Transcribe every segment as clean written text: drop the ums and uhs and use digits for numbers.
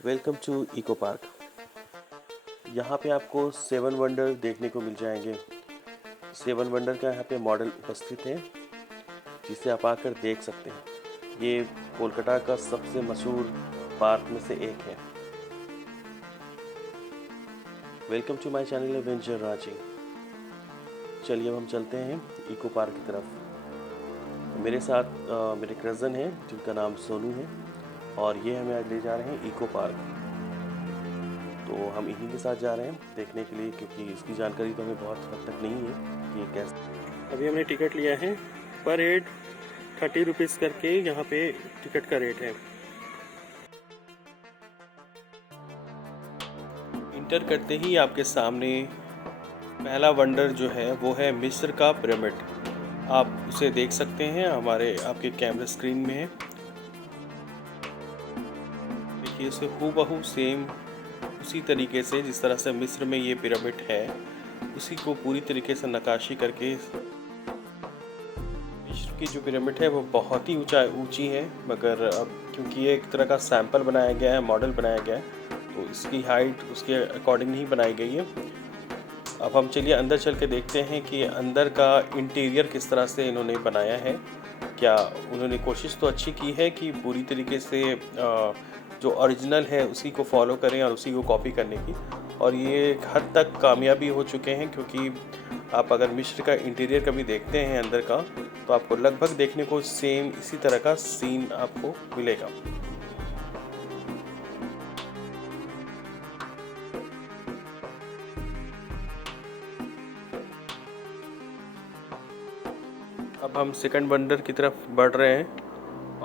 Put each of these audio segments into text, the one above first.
Welcome to eco park. यहाँ पे आपको 7 वंडर देखने को मिल जाएंगे। 7 वंडर का यहाँ पे मॉडल उपस्थित है जिसे आप आकर देख सकते हैं। ये कोलकाता का सबसे मशहूर पार्क में से एक है। Welcome to my channel adventure Ranchi. चलिए अब हम चलते हैं इको पार्क की तरफ। मेरे साथ मेरे कज़न हैं जिनका नाम सोनू है और ये हमें आज ले जा रहे हैं इको पार्क। तो हम इन्हीं के साथ जा रहे हैं देखने के लिए, क्योंकि इसकी जानकारी तो हमें बहुत हद तक नहीं है कि ये कैसे। अभी हमने टिकट लिया है, पर हेड 30 रुपीज़ करके यहाँ पे टिकट का रेट है। इंटर करते ही आपके सामने पहला वंडर जो है वो है मिस्र का पिरामिड। आप उसे देख सकते हैं, हमारे आपके कैमरा स्क्रीन में है। देखिए उसे हूबहू सेम उसी तरीके से जिस तरह से मिस्र में ये पिरामिड है, उसी को पूरी तरीके से नक्काशी करके। मिस्र की जो पिरामिड है वो बहुत ही ऊंची है, मगर अब क्योंकि ये एक तरह का सैंपल बनाया गया है, मॉडल बनाया गया है, तो इसकी हाइट उसके अकॉर्डिंग नहीं बनाई गई है। अब हम चलिए अंदर चल के देखते हैं कि अंदर का इंटीरियर किस तरह से इन्होंने बनाया है। क्या उन्होंने कोशिश तो अच्छी की है कि पूरी तरीके से जो ओरिजिनल है उसी को फॉलो करें और उसी को कॉपी करने की, और ये एक हद तक कामयाबी हो चुके हैं। क्योंकि आप अगर मिस्र का इंटीरियर कभी देखते हैं अंदर का, तो आपको लगभग देखने को सेम इसी तरह का सीन आपको मिलेगा। अब हम सेकंड वंडर की तरफ बढ़ रहे हैं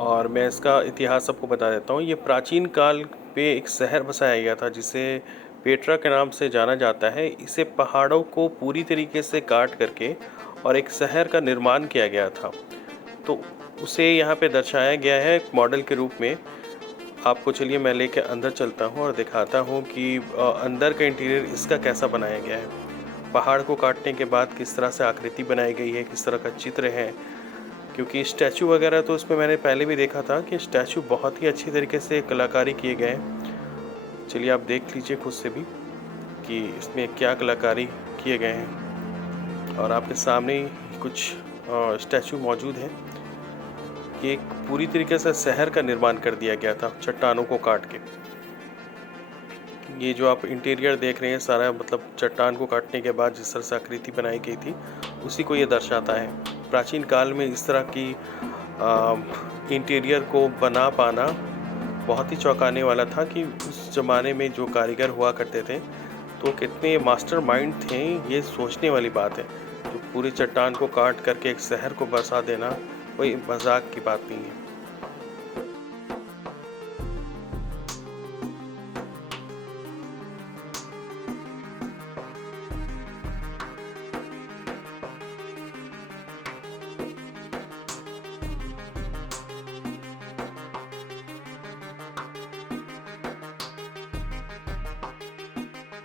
और मैं इसका इतिहास आपको बता देता हूँ। ये प्राचीन काल पे एक शहर बसाया गया था जिसे पेट्रा के नाम से जाना जाता है। इसे पहाड़ों को पूरी तरीके से काट करके और एक शहर का निर्माण किया गया था, तो उसे यहाँ पे दर्शाया गया है एक मॉडल के रूप में। आपको चलिए मैं लेके अंदर चलता हूँ और दिखाता हूँ कि अंदर का इंटीरियर इसका कैसा बनाया गया है। पहाड़ को काटने के बाद किस तरह से आकृति बनाई गई है, किस तरह का चित्र है। क्योंकि स्टैचू वगैरह तो इसमें मैंने पहले भी देखा था कि स्टैचू बहुत ही अच्छी तरीके से कलाकारी किए गए हैं। चलिए आप देख लीजिए खुद से भी कि इसमें क्या कलाकारी किए गए हैं। और आपके सामने ही कुछ स्टैचू मौजूद हैं कि एक पूरी तरीके से शहर का निर्माण कर दिया गया था चट्टानों को काट के। ये जो आप इंटीरियर देख रहे हैं सारा, मतलब चट्टान को काटने के बाद जिस तरह से आकृति बनाई गई थी उसी को ये दर्शाता है। प्राचीन काल में इस तरह की इंटीरियर को बना पाना बहुत ही चौंकाने वाला था कि उस ज़माने में जो कारीगर हुआ करते थे तो कितने मास्टर माइंड थे। ये सोचने वाली बात है, जो पूरे चट्टान को काट करके एक शहर को बसा देना कोई मजाक की बात नहीं है।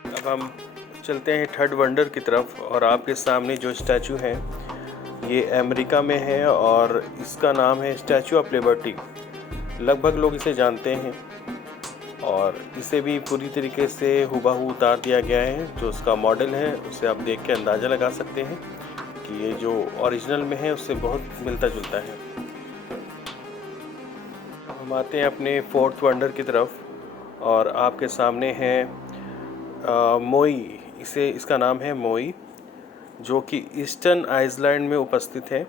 अब हम चलते हैं थर्ड वंडर की तरफ, और आपके सामने जो स्टैचू है ये अमेरिका में है और इसका नाम है स्टैचू ऑफ लिबर्टी। लगभग लोग इसे जानते हैं और इसे भी पूरी तरीके से हूबहू उतार दिया गया है। जो उसका मॉडल है उसे आप देख के अंदाज़ा लगा सकते हैं कि ये जो ओरिजिनल में है उससे बहुत मिलता जुलता है। हम आते हैं अपने फोर्थ वंडर की तरफ, और आपके सामने है मोई। इसका नाम है मोई, जो कि ईस्टर्न आइसलैंड में उपस्थित है।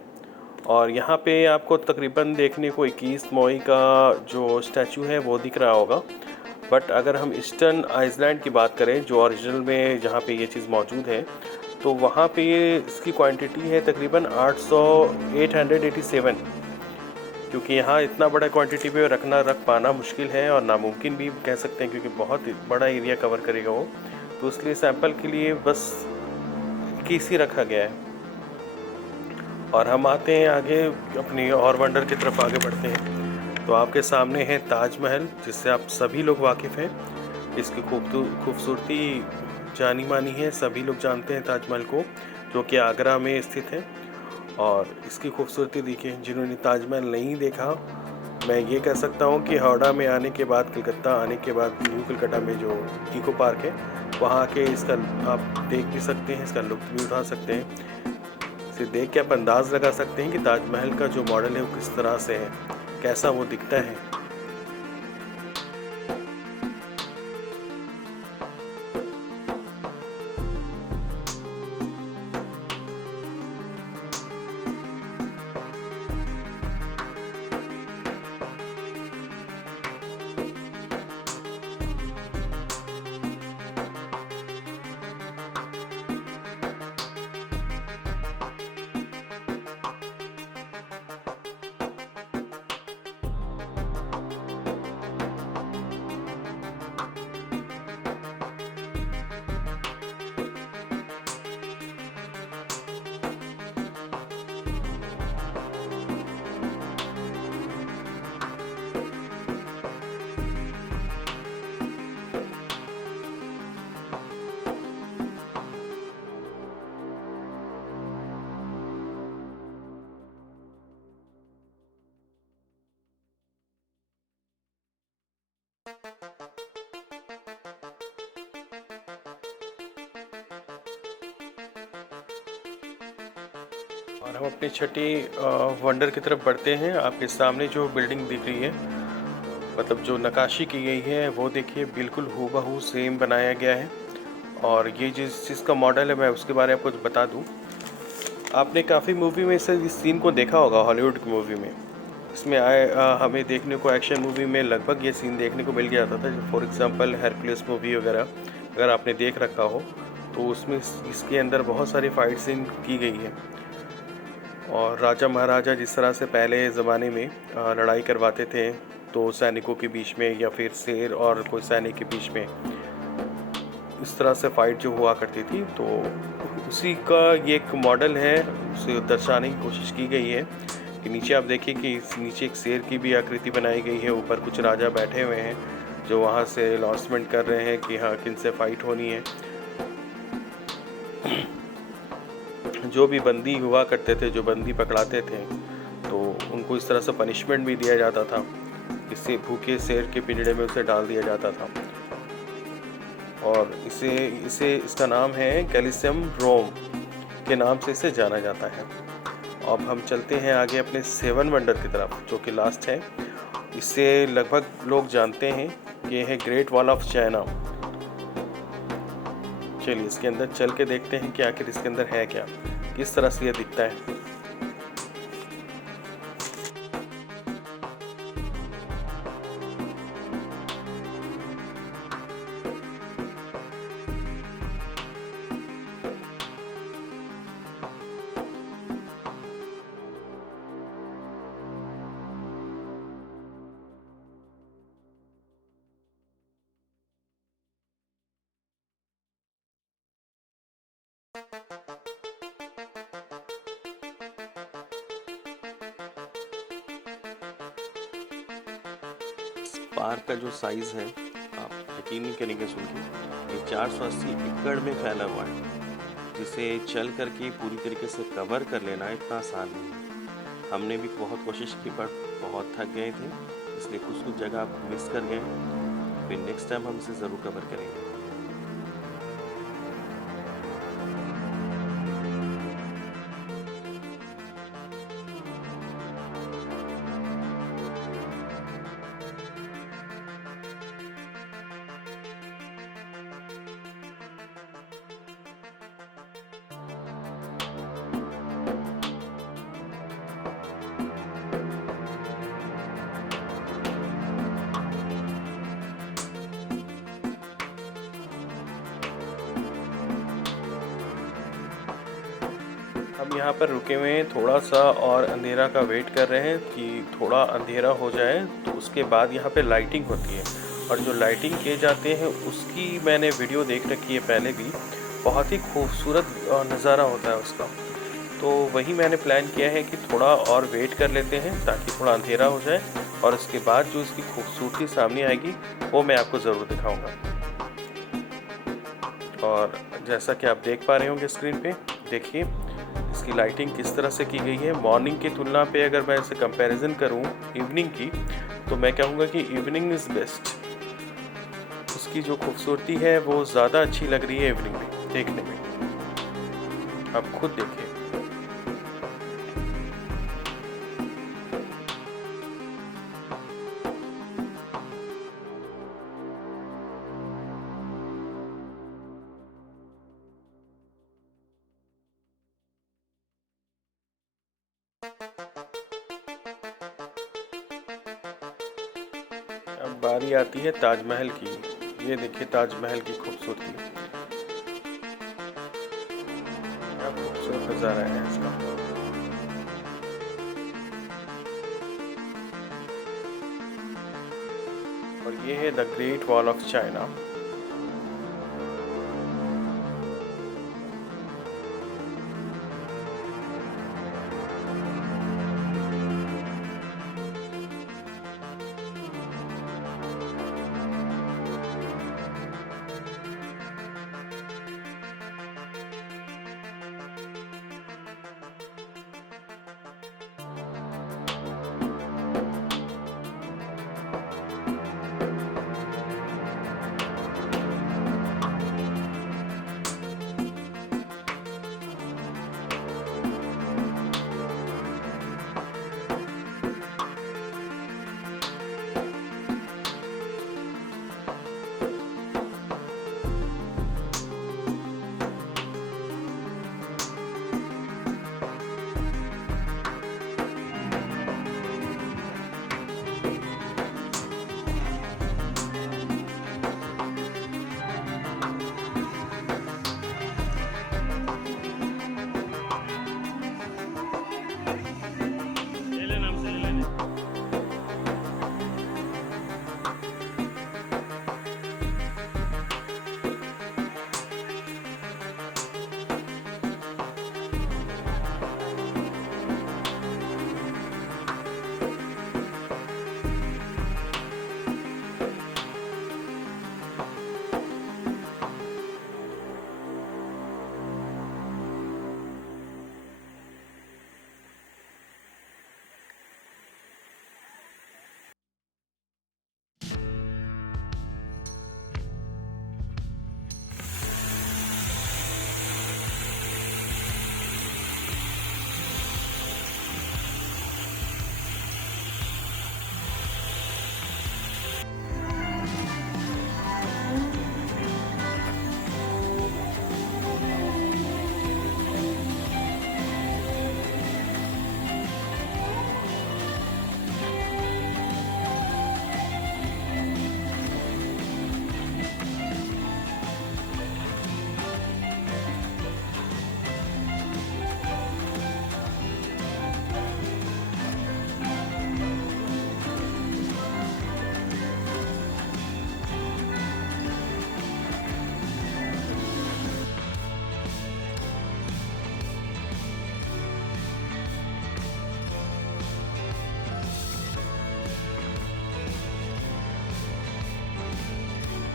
और यहाँ पे आपको तकरीबन देखने को 21 मोई का जो स्टैचू है वो दिख रहा होगा। बट अगर हम ईस्टर्न आइसलैंड की बात करें जो ओरिजिनल में जहाँ पे ये चीज़ मौजूद है, तो वहाँ पे ये इसकी क्वांटिटी है तकरीबन 887, क्योंकि यहाँ इतना बड़ा क्वांटिटी पे रख पाना मुश्किल है और नामुमकिन भी कह सकते हैं, क्योंकि बहुत बड़ा एरिया कवर करेगा वो। तो इसलिए सैंपल के लिए बस 21 ही रखा गया है। और हम आते हैं आगे अपनी और वंडर की तरफ आगे बढ़ते हैं। तो आपके सामने है ताजमहल, जिससे आप सभी लोग वाकिफ़ हैं। इसकी खूबसूरती जानी मानी है, सभी लोग जानते हैं ताजमहल को, जो कि आगरा में स्थित है। और इसकी खूबसूरती देखिए, जिन्होंने ताजमहल नहीं देखा मैं ये कह सकता हूँ कि हावड़ा में आने के बाद, कलकत्ता आने के बाद न्यू कलकत्ता में जो इको पार्क है वहाँ के इसका आप देख भी सकते हैं, इसका लुत्फ़ भी उठा सकते हैं। इसे देख के आप अंदाज़ लगा सकते हैं कि ताजमहल का जो मॉडल है वो किस तरह से है, कैसा वो दिखता है। और हम अपनी छठी वंडर की तरफ बढ़ते हैं। आपके सामने जो बिल्डिंग दिख रही है, मतलब जो नक्काशी की गई है वो देखिए बिल्कुल हूबहू सेम बनाया गया है। और ये जिस चीज़ का मॉडल है मैं उसके बारे में आपको बता दूं, आपने काफ़ी मूवी में इस सीन को देखा होगा, हॉलीवुड की मूवी में। इसमें हमें देखने को एक्शन मूवी में लगभग ये सीन देखने को मिल गया था। फॉर एग्जांपल हेरक्युलिस मूवी वगैरह अगर आपने देख रखा हो तो उसमें इसके अंदर बहुत सारी फाइट सीन की गई है। और राजा महाराजा जिस तरह से पहले ज़माने में लड़ाई करवाते थे तो सैनिकों के बीच में या फिर शेर और कोई सैनिक के बीच में, इस तरह से फाइट जो हुआ करती थी, तो उसी का ये एक मॉडल है, उसे दर्शाने की कोशिश की गई है। कि नीचे आप देखिए कि नीचे एक शेर की भी आकृति बनाई गई है, ऊपर कुछ राजा बैठे हुए हैं जो वहाँ से अनाउंसमेंट कर रहे हैं कि हाँ किन से फाइट होनी है। जो भी बंदी हुआ करते थे, जो बंदी पकड़ाते थे, तो उनको इस तरह से पनिशमेंट भी दिया जाता था। इससे भूखे शेर के पिंजड़े में उसे डाल दिया जाता था। और इसका नाम है कैल्सियम रोम के नाम से इसे जाना जाता है। अब हम चलते हैं आगे अपने 7 वंडर की तरफ, जो कि लास्ट है। इससे लगभग लोग जानते हैं कि यह है ग्रेट वॉल ऑफ चाइना। चलिए इसके अंदर चल के देखते हैं कि आखिर इसके अंदर है क्या, किस तरह से यह दिखता है। पार्क का जो साइज़ है, आप यकीन नहीं करेंगे सुन के, ये 480 एकड़ में फैला हुआ है, जिसे चल करके पूरी तरीके से कवर कर लेना इतना आसान नहीं है। हमने भी बहुत कोशिश की पर बहुत थक गए थे, इसलिए कुछ जगह आप मिस कर गए। फिर नेक्स्ट टाइम हम इसे ज़रूर कवर करेंगे। हम यहाँ पर रुके हुए हैं, थोड़ा सा और अंधेरा का वेट कर रहे हैं कि थोड़ा अंधेरा हो जाए, तो उसके बाद यहाँ पे लाइटिंग होती है। और जो लाइटिंग किए जाते हैं उसकी मैंने वीडियो देख रखी है पहले भी, बहुत ही खूबसूरत नज़ारा होता है उसका। तो वही मैंने प्लान किया है कि थोड़ा और वेट कर लेते हैं ताकि थोड़ा अंधेरा हो जाए, और उसके बाद जो इसकी खूबसूरती सामने आएगी वो मैं आपको ज़रूर दिखाऊँगा। और जैसा कि आप देख पा रहे होंगे स्क्रीन पे, देखिए इसकी लाइटिंग किस तरह से की गई है। मॉर्निंग की तुलना पे अगर मैं इसे कंपैरिजन करूं इवनिंग की, तो मैं कहूँगा कि इवनिंग इज़ बेस्ट। उसकी जो खूबसूरती है वो ज़्यादा अच्छी लग रही है इवनिंग में देखने में। आप खुद देखिए। अब बारी आती है ताजमहल की। ये देखिए ताजमहल की खूबसूरती। क्या खूबसूरत नज़ारा है इसका। और ये है the great wall of China.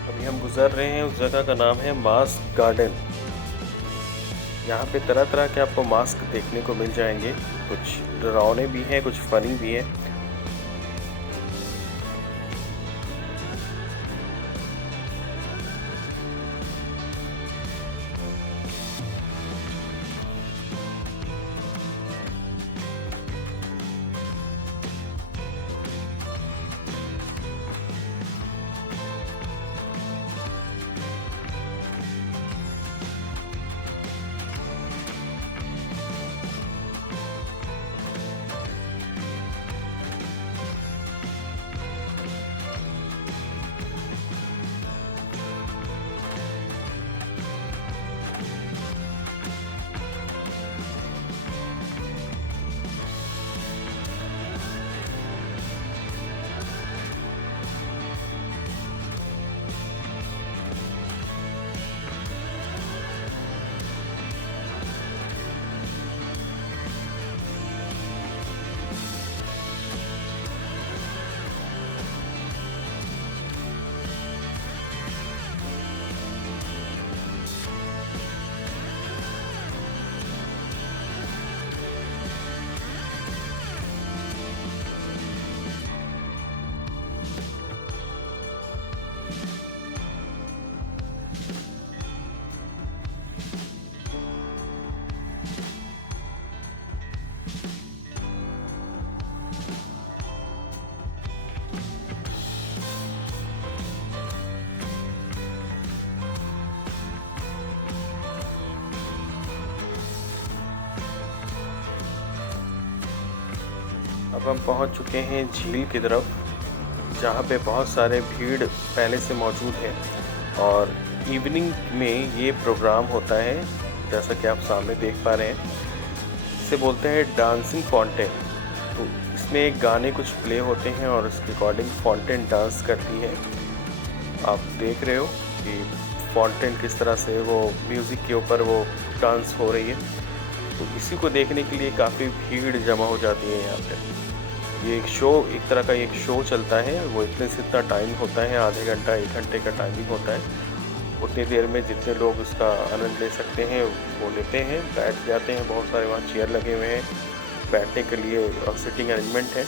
अभी हम गुजर रहे हैं, उस जगह का नाम है मास्क गार्डन। यहाँ पे तरह तरह के आपको मास्क देखने को मिल जाएंगे। कुछ डरावने भी हैं, कुछ फनी भी हैं। अब हम पहुंच चुके हैं झील की तरफ, जहां पे बहुत सारे भीड़ पहले से मौजूद है और इवनिंग में ये प्रोग्राम होता है, जैसा कि आप सामने देख पा रहे हैं। इसे बोलते हैं डांसिंग फाउंटेन। तो इसमें गाने कुछ प्ले होते हैं और उसके अकॉर्डिंग फाउंटेन डांस करती है। आप देख रहे हो कि फाउंटेन किस तरह से वो म्यूज़िक के ऊपर वो डांस हो रही है। तो इसी को देखने के लिए काफ़ी भीड़ जमा हो जाती है यहाँ पे। ये एक शो, एक तरह का एक शो चलता है। वो इतने से इतना टाइम होता है, आधे घंटा 1 घंटे का टाइमिंग होता है। उतनी देर में जितने लोग उसका आनंद ले सकते हैं वो लेते हैं, बैठ जाते हैं। बहुत सारे वहाँ चेयर लगे हुए हैं बैठने के लिए और सिटिंग अरेंजमेंट है।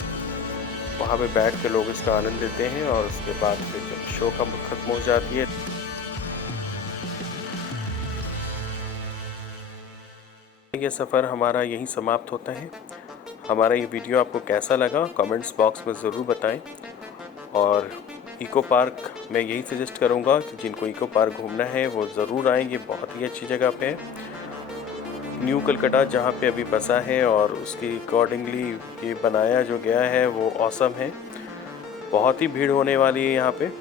वहाँ पे बैठ के लोग इसका आनंद लेते हैं और उसके बाद फिर जब शो का खत्म हो जाती है, ये सफ़र हमारा यहीं समाप्त होता है। हमारा ये वीडियो आपको कैसा लगा कमेंट्स बॉक्स में ज़रूर बताएं। और इको पार्क मैं यही सजेस्ट करूँगा कि जिनको इको पार्क घूमना है वो ज़रूर आएँ। ये बहुत ही अच्छी जगह पे है, न्यू कलकत्ता जहाँ पे अभी बसा है, और उसके अकॉर्डिंगली ये बनाया जो गया है वो ऑसम है। बहुत ही भीड़ होने वाली है यहाँ पे।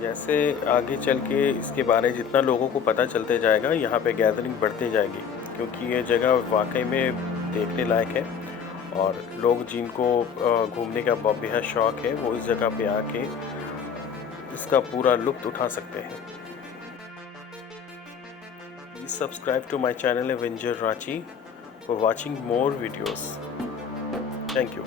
जैसे आगे चल के इसके बारे में जितना लोगों को पता चलते जाएगा, यहाँ पे गैदरिंग बढ़ती जाएगी, क्योंकि ये जगह वाकई में देखने लायक है। और लोग जिनको घूमने का बेहद शौक़ है वो इस जगह पे आके इसका पूरा लुत्फ़ उठा सकते हैं। Please subscribe to my channel Avenger Ranchi for watching more videos. Thank you.